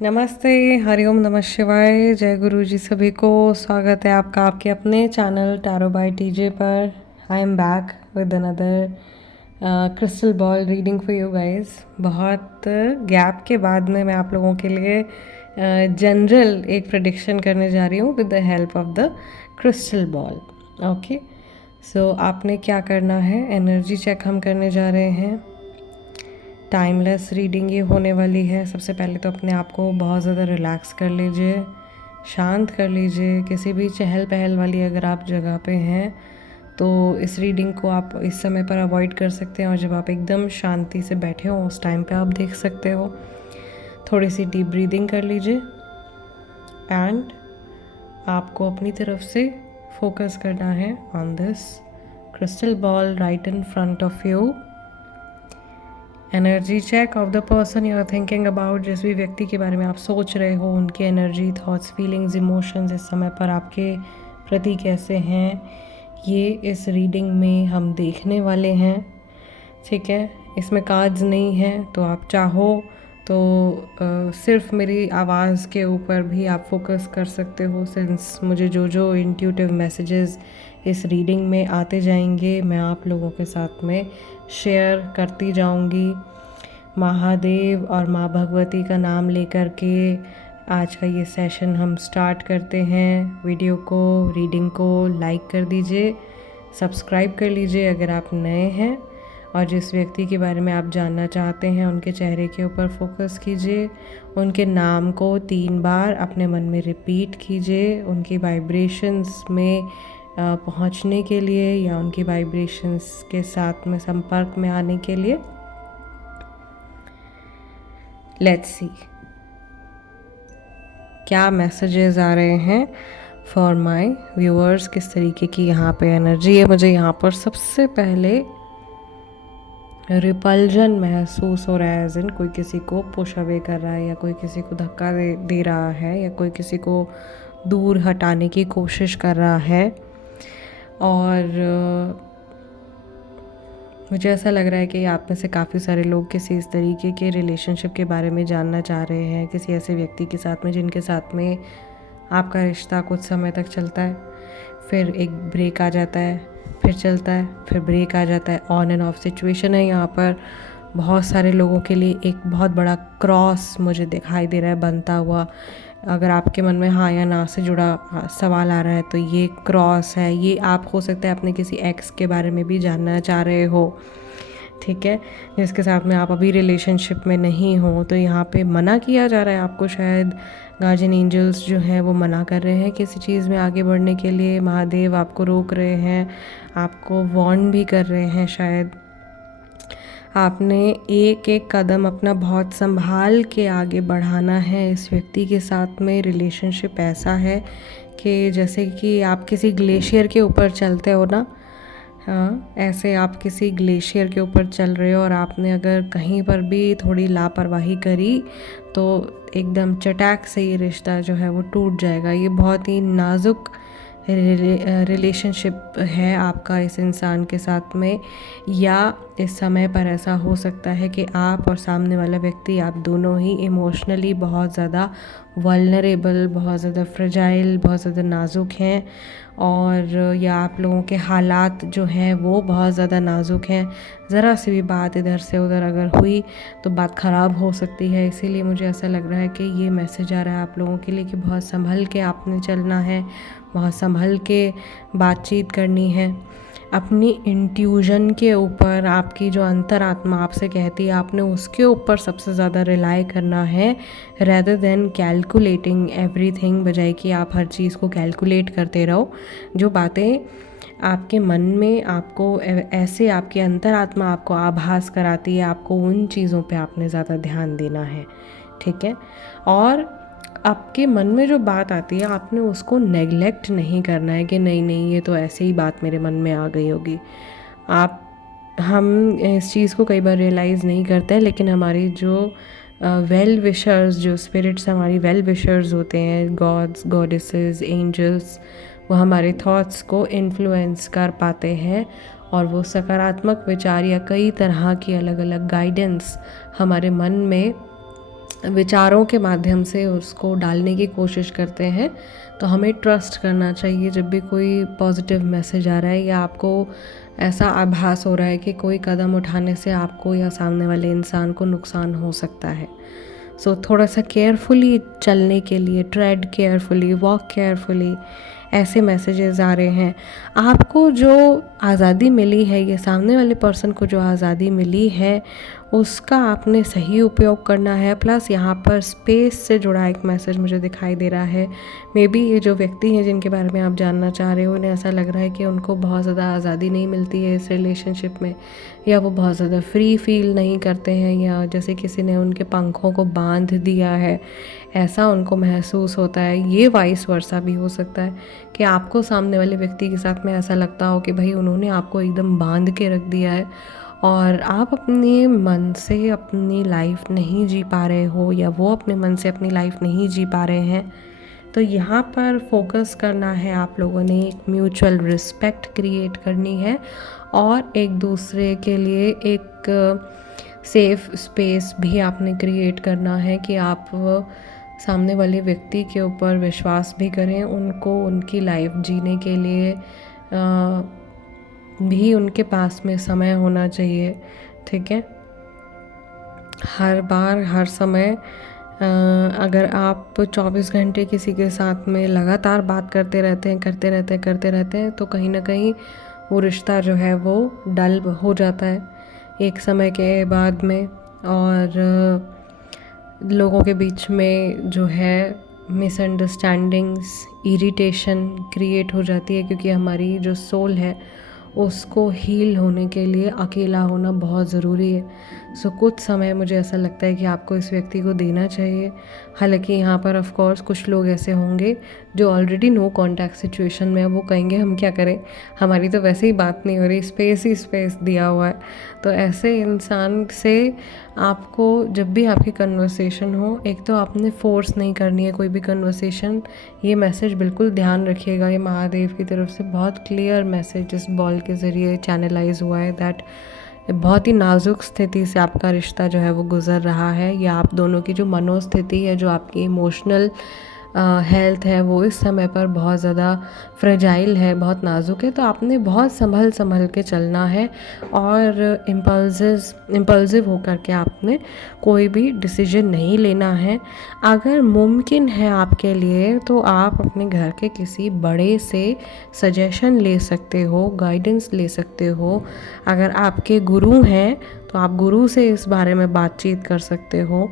नमस्ते, हरिओम नमः शिवाय, जय गुरु जी सभी को। स्वागत है आपका आपके अपने चैनल टैरो बाय टीजे पर। I am back with another crystal ball reading for you guys. बहुत गैप के बाद में मैं आप लोगों के लिए जनरल एक प्रेडिक्शन करने जा रही हूँ with the help of the crystal ball. Okay, so आपने क्या करना है, एनर्जी चेक हम करने जा रहे हैं। टाइमलेस रीडिंग ये होने वाली है। सबसे पहले तो अपने आप को बहुत ज़्यादा रिलैक्स कर लीजिए, शांत कर लीजिए। किसी भी चहल पहल वाली अगर आप जगह पे हैं तो इस रीडिंग को आप इस समय पर अवॉइड कर सकते हैं, और जब आप एकदम शांति से बैठे हो उस टाइम पे आप देख सकते हो। थोड़ी सी डीप ब्रीदिंग कर लीजिए एंड आपको अपनी तरफ से फोकस करना है on this crystal ball right in front of you. Energy check of the person you are thinking about. जिस भी व्यक्ति के बारे में आप सोच रहे हो, उनकी एनर्जी, थॉट्स, फीलिंग्स, इमोशंस इस समय पर आपके प्रति कैसे हैं, ये इस रीडिंग में हम देखने वाले हैं। ठीक है, इसमें कार्ड्स नहीं है, तो आप चाहो तो सिर्फ मेरी आवाज़ के ऊपर भी आप फोकस कर सकते हो। सिंस मुझे जो जो इंट्यूटिव मैसेजेस इस रीडिंग में आते जाएंगे मैं आप लोगों के साथ में शेयर करती जाऊंगी। महादेव और माँ भगवती का नाम लेकर के आज का ये सेशन हम स्टार्ट करते हैं। वीडियो को, रीडिंग को लाइक कर दीजिए, सब्सक्राइब कर लीजिए अगर आप नए हैं, और जिस व्यक्ति के बारे में आप जानना चाहते हैं उनके चेहरे के ऊपर फोकस कीजिए। उनके नाम को 3 बार अपने मन में रिपीट कीजिए। उनकी वाइब्रेशंस में पहुंचने के लिए या उनकी वाइब्रेशंस के साथ में संपर्क में आने के लिए। लेट्स सी क्या मैसेजेस आ रहे हैं फॉर माय व्यूअर्स, किस तरीके की यहाँ पे एनर्जी है। मुझे यहाँ पर सबसे पहले रिपल्जन महसूस हो रहा है, एज इन कोई किसी को पुश अवे कर रहा है, या कोई किसी को धक्का दे रहा है, या कोई किसी को दूर हटाने की कोशिश कर रहा है। और मुझे ऐसा लग रहा है कि आप में से काफ़ी सारे लोग किसी इस तरीके के रिलेशनशिप के बारे में जानना चाह रहे हैं, किसी ऐसे व्यक्ति के साथ में जिनके साथ में आपका रिश्ता कुछ समय तक चलता है, फिर एक ब्रेक आ जाता है, फिर चलता है, फिर ब्रेक आ जाता है। ऑन एंड ऑफ सिचुएशन है यहाँ पर। बहुत सारे लोगों के लिए एक बहुत बड़ा क्रॉस मुझे दिखाई दे रहा है बनता हुआ। अगर आपके मन में हाँ या ना से जुड़ा सवाल आ रहा है तो ये क्रॉस है। ये आप हो सकता है अपने किसी एक्स के बारे में भी जानना चाह रहे हो, ठीक है, जिसके साथ में आप अभी रिलेशनशिप में नहीं हो। तो यहाँ पे मना किया जा रहा है आपको, शायद गार्जियन एंजल्स जो हैं वो मना कर रहे हैं किसी चीज़ में आगे बढ़ने के लिए। महादेव आपको रोक रहे हैं, आपको वार्न भी कर रहे हैं। शायद आपने एक एक कदम अपना बहुत संभाल के आगे बढ़ाना है इस व्यक्ति के साथ में। रिलेशनशिप ऐसा है कि जैसे कि आप किसी ग्लेशियर के ऊपर चलते हो ना, हाँ, ऐसे आप किसी ग्लेशियर के ऊपर चल रहे हो, और आपने अगर कहीं पर भी थोड़ी लापरवाही करी तो एकदम चटाक से ये रिश्ता जो है वो टूट जाएगा। ये बहुत ही नाजुक रिलेशनशिप है आपका इस इंसान के साथ में, या इस समय पर ऐसा हो सकता है कि आप और सामने वाला व्यक्ति, आप दोनों ही इमोशनली बहुत ज़्यादा वल्नरेबल, बहुत ज़्यादा फ्रेजाइल, बहुत ज़्यादा नाजुक हैं, और या आप लोगों के हालात जो हैं वो बहुत ज़्यादा नाजुक हैं। ज़रा सी भी बात इधर से उधर अगर हुई तो बात ख़राब हो सकती है। इसीलिए मुझे ऐसा लग रहा है कि ये मैसेज आ रहा है आप लोगों के लिए कि बहुत संभल के आपने चलना है, बहुत संभल के बातचीत करनी है। अपनी इंट्यूजन के ऊपर, आपकी जो अंतरात्मा आपसे कहती है, आपने उसके ऊपर सबसे ज़्यादा रिलाई करना है, रेदर देन कैलकुलेटिंग एवरीथिंग। बजाय कि आप हर चीज़ को कैलकुलेट करते रहो। जो बातें आपके मन में आपको ऐसे, आपकी अंतरात्मा आपको आभास कराती है, आपको उन चीज़ों पे आपने ज़्यादा ध्यान देना है, ठीक है। और आपके मन में जो बात आती है आपने उसको नेगलेक्ट नहीं करना है कि नहीं नहीं ये तो ऐसे ही बात मेरे मन में आ गई होगी। हम इस चीज़ को कई बार रियलाइज़ नहीं करते हैं, लेकिन हमारी जो वेल विशर्स, जो स्पिरिट्स हमारी वेल विशर्स होते हैं, गॉड्स, गॉडेसेस, एंजल्स, वो हमारे थॉट्स को इन्फ्लुएंस कर पाते हैं, और वो सकारात्मक विचार या कई तरह की अलग अलग गाइडेंस हमारे मन में विचारों के माध्यम से उसको डालने की कोशिश करते हैं। तो हमें ट्रस्ट करना चाहिए जब भी कोई पॉजिटिव मैसेज आ रहा है या आपको ऐसा आभास हो रहा है कि कोई कदम उठाने से आपको या सामने वाले इंसान को नुकसान हो सकता है। सो थोड़ा सा केयरफुली चलने के लिए, ट्रेड केयरफुली, वॉक केयरफुली, ऐसे मैसेजेस आ रहे हैं। आपको जो आज़ादी मिली है, ये सामने वाले पर्सन को जो आज़ादी मिली है उसका आपने सही उपयोग करना है। प्लस यहाँ पर स्पेस से जुड़ा एक मैसेज मुझे दिखाई दे रहा है। मे बी ये जो व्यक्ति हैं जिनके बारे में आप जानना चाह रहे हो, उन्हें ऐसा लग रहा है कि उनको बहुत ज़्यादा आज़ादी नहीं मिलती है इस रिलेशनशिप में, या वो बहुत ज़्यादा फ्री फील नहीं करते हैं, या जैसे किसी ने उनके पंखों को बांध दिया है ऐसा उनको महसूस होता है। ये वाइस वर्सा भी हो सकता है कि आपको सामने वाले व्यक्ति के साथ में ऐसा लगता हो कि भाई उन्होंने आपको एकदम बांध के रख दिया है और आप अपने मन से अपनी लाइफ नहीं जी पा रहे हो, या वो अपने मन से अपनी लाइफ नहीं जी पा रहे हैं। तो यहाँ पर फोकस करना है आप लोगों ने, एक म्यूचुअल रिस्पेक्ट क्रिएट करनी है और एक दूसरे के लिए एक सेफ स्पेस भी आपने क्रिएट करना है कि आप सामने वाले व्यक्ति के ऊपर विश्वास भी करें, उनको उनकी लाइफ जीने के लिए भी उनके पास में समय होना चाहिए। ठीक है, हर बार हर समय अगर आप 24 घंटे किसी के साथ में लगातार बात करते रहते हैं तो कहीं ना कहीं वो रिश्ता जो है वो डल हो जाता है एक समय के बाद में, और लोगों के बीच में जो है मिसअंडरस्टैंडिंग्स, इरिटेशन क्रिएट हो जाती है, क्योंकि हमारी जो सोल है उसको हील होने के लिए अकेला होना बहुत ज़रूरी है। सो कुछ समय मुझे ऐसा लगता है कि आपको इस व्यक्ति को देना चाहिए। हालांकि यहाँ पर ऑफ कोर्स कुछ लोग ऐसे होंगे जो ऑलरेडी नो कॉन्टैक्ट सिचुएशन में है, वो कहेंगे हम क्या करें, हमारी तो वैसे ही बात नहीं हो रही, स्पेस ही स्पेस दिया हुआ है। तो ऐसे इंसान से आपको जब भी आपकी कन्वर्सेशन हो, एक तो आपने फोर्स नहीं करनी है कोई भी कन्वर्सेशन। ये मैसेज बिल्कुल ध्यान रखिएगा, ये महादेव की तरफ से बहुत क्लियर मैसेज इस बॉल के ज़रिए चैनलाइज हुआ है दैट बहुत ही नाजुक स्थिति से आपका रिश्ता जो है वो गुज़र रहा है, या आप दोनों की जो मनोस्थिति है, जो आपकी इमोशनल हेल्थ है, वो इस समय पर बहुत ज़्यादा फ्रेजाइल है, बहुत नाजुक है। तो आपने बहुत संभल के चलना है और इम्पल्सिव होकर के आपने कोई भी डिसीजन नहीं लेना है। अगर मुमकिन है आपके लिए तो आप अपने घर के किसी बड़े से सजेशन ले सकते हो, गाइडेंस ले सकते हो। अगर आपके गुरु हैं तो आप गुरु से इस बारे में बातचीत कर सकते हो।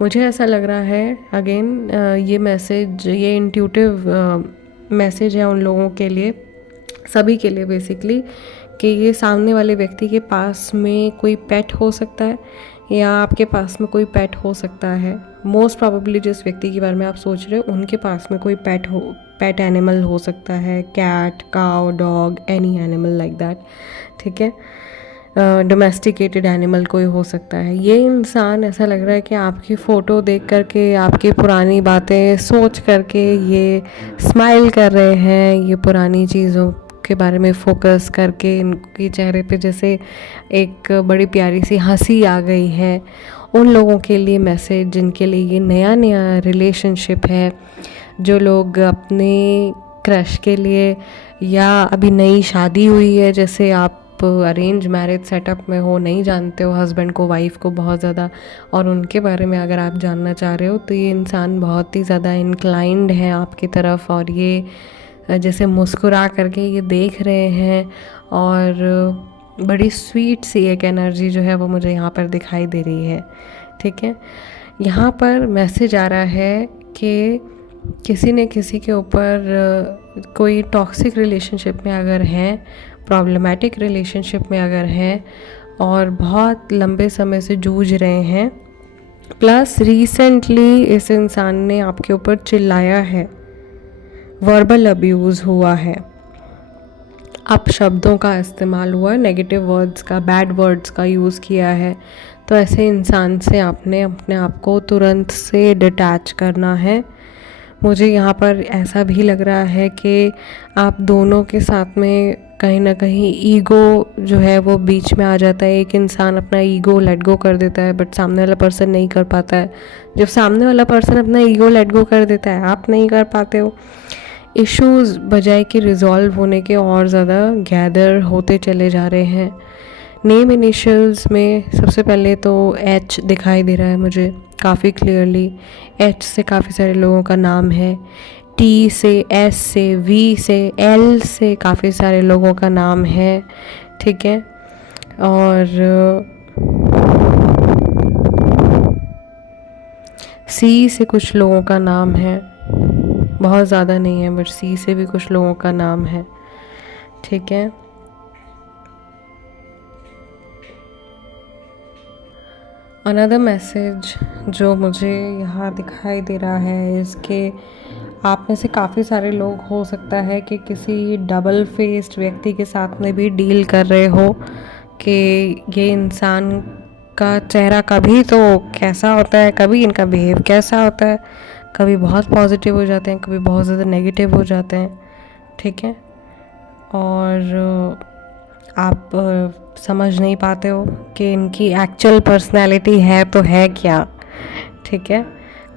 मुझे ऐसा लग रहा है अगेन ये मैसेज, ये इंट्यूटिव मैसेज है उन लोगों के लिए, सभी के लिए बेसिकली, कि ये सामने वाले व्यक्ति के पास में कोई पेट हो सकता है या आपके पास में कोई पेट हो सकता है। मोस्ट प्रोबेबली जिस व्यक्ति के बारे में आप सोच रहे हो उनके पास में कोई पेट एनिमल हो सकता है, cat, cow, dog, any animal like that. ठीक है, डोमेस्टिकेटेड एनिमल कोई हो सकता है। ये इंसान ऐसा लग रहा है कि आपकी फ़ोटो देख करके, आपकी पुरानी बातें सोच करके ये स्माइल कर रहे हैं, ये पुरानी चीज़ों के बारे में फ़ोकस करके इनके चेहरे पे जैसे एक बड़ी प्यारी सी हंसी आ गई है। उन लोगों के लिए मैसेज जिनके लिए ये नया रिलेशनशिप है, जो लोग अपने क्रश के लिए, या अभी नई शादी हुई है, जैसे आप अरेंज मैरिज सेटअप में हो, नहीं जानते हो हस्बैंड को, वाइफ को बहुत ज़्यादा, और उनके बारे में अगर आप जानना चाह रहे हो तो ये इंसान बहुत ही ज़्यादा इंक्लाइंड है आपकी तरफ, और ये जैसे मुस्कुरा करके ये देख रहे हैं, और बड़ी स्वीट सी एक एनर्जी जो है वो मुझे यहाँ पर दिखाई दे रही है। ठीक है, यहाँ पर मैसेज आ रहा है कि किसी ने किसी के ऊपर कोई टॉक्सिक रिलेशनशिप में अगर हैं, प्रॉब्लमेटिक रिलेशनशिप में अगर हैं और बहुत लंबे समय से जूझ रहे हैं, प्लस रिसेंटली इस इंसान ने आपके ऊपर चिल्लाया है, वर्बल अब्यूज़ हुआ है, अपशब्दों का इस्तेमाल हुआ, नेगेटिव वर्ड्स का, बैड वर्ड्स का यूज़ किया है। तो ऐसे इंसान से आपने अपने आप को तुरंत से डिटैच करना है। मुझे यहाँ पर ऐसा भी लग रहा है कि आप दोनों के साथ में कहीं ना कहीं ईगो जो है वो बीच में आ जाता है। एक इंसान अपना ईगो लेट गो कर देता है, बट सामने वाला पर्सन नहीं कर पाता है। जब सामने वाला पर्सन अपना ईगो लेट गो कर देता है, आप नहीं कर पाते हो, इश्यूज़ बजाय कि रिजॉल्व होने के और ज़्यादा गैदर होते चले जा रहे हैं। नेम इनिशियल्स में सबसे पहले तो एच दिखाई दे रहा है मुझे काफ़ी क्लियरली। एच से काफ़ी सारे लोगों का नाम है। टी से, एस से, वी से, एल से काफ़ी सारे लोगों का नाम है, ठीक है। और सी से कुछ लोगों का नाम है, बहुत ज़्यादा नहीं है, बट सी से भी कुछ लोगों का नाम है, ठीक है। अनदर मैसेज जो मुझे यहाँ दिखाई दे रहा है इसके आप में से काफ़ी सारे लोग हो सकता है कि किसी डबल फेस्ड व्यक्ति के साथ में भी डील कर रहे हो कि ये इंसान का चेहरा कभी तो कैसा होता है, कभी इनका बिहेव कैसा होता है, कभी बहुत पॉजिटिव हो जाते हैं, कभी बहुत ज़्यादा नेगेटिव हो जाते हैं, ठीक है। और आप समझ नहीं पाते हो कि इनकी एक्चुअल पर्सनैलिटी है तो है क्या, ठीक है।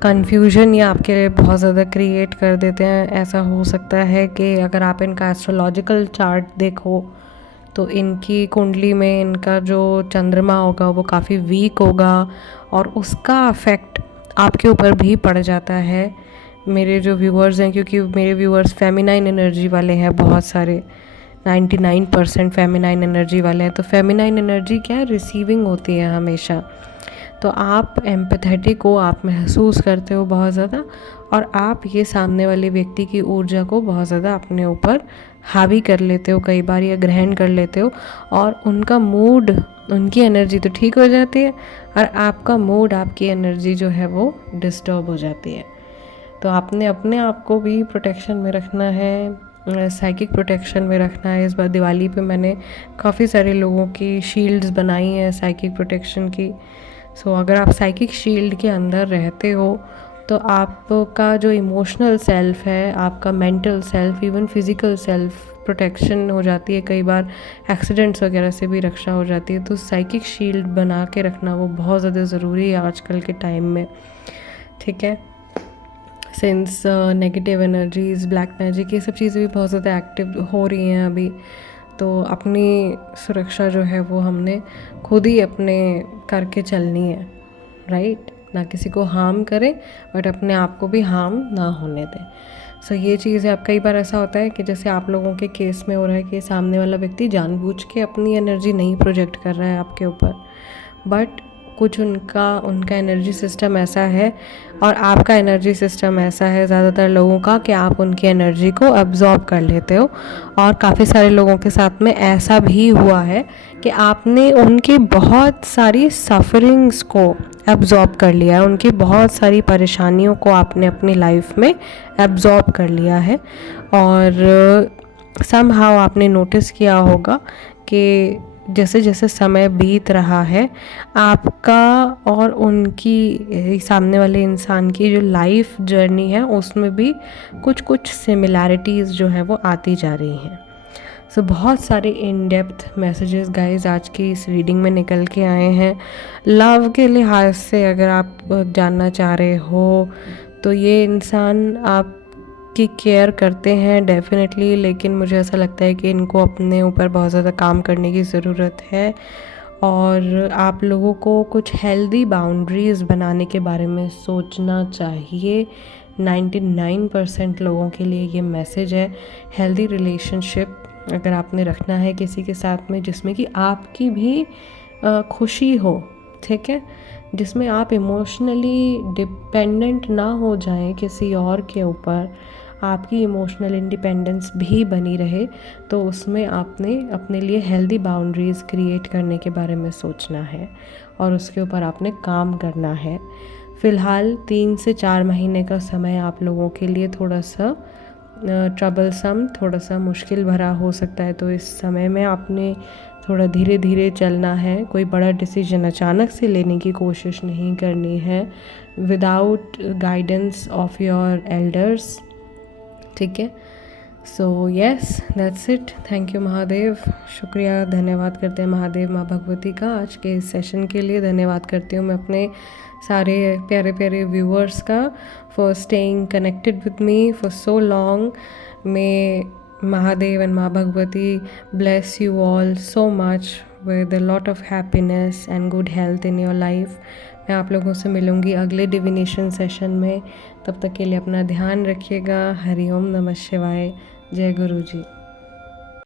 कन्फ्यूजन ये आपके लिए बहुत ज़्यादा क्रिएट कर देते हैं। ऐसा हो सकता है कि अगर आप इनका एस्ट्रोलॉजिकल चार्ट देखो तो इनकी कुंडली में इनका जो चंद्रमा होगा वो काफ़ी वीक होगा और उसका अफेक्ट आपके ऊपर भी पड़ जाता है। मेरे जो व्यूअर्स हैं, क्योंकि मेरे व्यूअर्स फेमिनाइन एनर्जी वाले हैं, बहुत सारे 99% फेमिनाइन एनर्जी वाले हैं। तो फेमिनाइन एनर्जी क्या है, रिसीविंग होती है हमेशा। तो आप एम्पैथेटिक हो, आप महसूस करते हो बहुत ज़्यादा, और आप ये सामने वाले व्यक्ति की ऊर्जा को बहुत ज़्यादा अपने ऊपर हावी कर लेते हो कई बार, या ग्रहण कर लेते हो, और उनका मूड, उनकी एनर्जी तो ठीक हो जाती है और आपका मूड, आपकी एनर्जी जो है वो डिस्टर्ब हो जाती है। तो आपने अपने आप को भी प्रोटेक्शन में रखना है, साइकिक प्रोटेक्शन में रखना है। इस बार दिवाली पे मैंने काफ़ी सारे लोगों की शील्ड्स बनाई हैं साइकिक प्रोटेक्शन की। सो अगर आप साइकिक शील्ड के अंदर रहते हो तो आपका जो इमोशनल सेल्फ है, आपका mental self, even physical self protection हो जाती है। कई बार एक्सीडेंट्स वगैरह से भी रक्षा हो जाती है। तो साइकिक शील्ड बना के रखना वो बहुत ज़्यादा ज़रूरी है आजकल के टाइम में, ठीक है। Since negative energies, black magic, ये सब चीज़ें भी बहुत ज़्यादा एक्टिव हो रही हैं अभी। तो अपनी सुरक्षा जो है वो हमने खुद ही अपने करके चलनी है, राइट। ना किसी को हार्म करें बट अपने आप को भी हार्म ना होने दें। सो ये चीज़ है। अब कई बार ऐसा होता है कि जैसे आप लोगों के केस में हो रहा है कि सामने वाला व्यक्ति जानबूझ के अपनी एनर्जी नहीं प्रोजेक्ट कर रहा है आपके ऊपर, बट कुछ उनका एनर्जी सिस्टम ऐसा है और आपका एनर्जी सिस्टम ऐसा है ज़्यादातर लोगों का कि आप उनकी एनर्जी को अब्जॉर्ब कर लेते हो। और काफ़ी सारे लोगों के साथ में ऐसा भी हुआ है कि आपने उनकी बहुत सारी सफरिंग्स को अब्जॉर्ब कर लिया है, उनकी बहुत सारी परेशानियों को आपने अपनी लाइफ में अब्जॉर्ब कर लिया है। और समहाउ आपने नोटिस किया होगा कि जैसे जैसे समय बीत रहा है आपका और उनकी, सामने वाले इंसान की जो लाइफ जर्नी है उसमें भी कुछ कुछ सिमिलैरिटीज़ जो है वो आती जा रही हैं। सो बहुत सारे इन डेप्थ मैसेजेस गाइस आज की इस रीडिंग में निकल के आए हैं। लव के लिहाज से अगर आप जानना चाह रहे हो तो ये इंसान आप की केयर करते हैं डेफिनेटली, लेकिन मुझे ऐसा लगता है कि इनको अपने ऊपर बहुत ज़्यादा काम करने की ज़रूरत है। और आप लोगों को कुछ हेल्दी बाउंड्रीज़ बनाने के बारे में सोचना चाहिए। 99% लोगों के लिए ये मैसेज है। हेल्दी रिलेशनशिप अगर आपने रखना है किसी के साथ में जिसमें कि आपकी भी खुशी हो, ठीक है, जिसमें आप इमोशनली डिपेंडेंट ना हो जाएं किसी और के ऊपर, आपकी इमोशनल इंडिपेंडेंस भी बनी रहे, तो उसमें आपने अपने लिए हेल्दी बाउंड्रीज़ क्रिएट करने के बारे में सोचना है और उसके ऊपर आपने काम करना है। फ़िलहाल 3 से 4 महीने का समय आप लोगों के लिए थोड़ा सा ट्रबलसम, थोड़ा सा मुश्किल भरा हो सकता है। तो इस समय में आपने थोड़ा धीरे धीरे चलना है, कोई बड़ा डिसीजन अचानक से लेने की कोशिश नहीं करनी है without guidance of your elders, ठीक है। So yes, that's it. Thank you Mahadev, शुक्रिया, धन्यवाद करते हैं महादेव माँ भगवती का आज के इस सेशन के लिए। धन्यवाद करती हूँ मैं अपने सारे प्यारे प्यारे व्यूअर्स का for staying connected with me for so long. May Mahadev and Ma Bhagwati bless you all so much with a lot of happiness and good health in your life। मैं आप लोगों से मिलूँगी अगले डिविनेशन सेशन में, तब तक के लिए अपना ध्यान रखिएगा। हरि ओम नमः शिवाय। जय गुरु जी।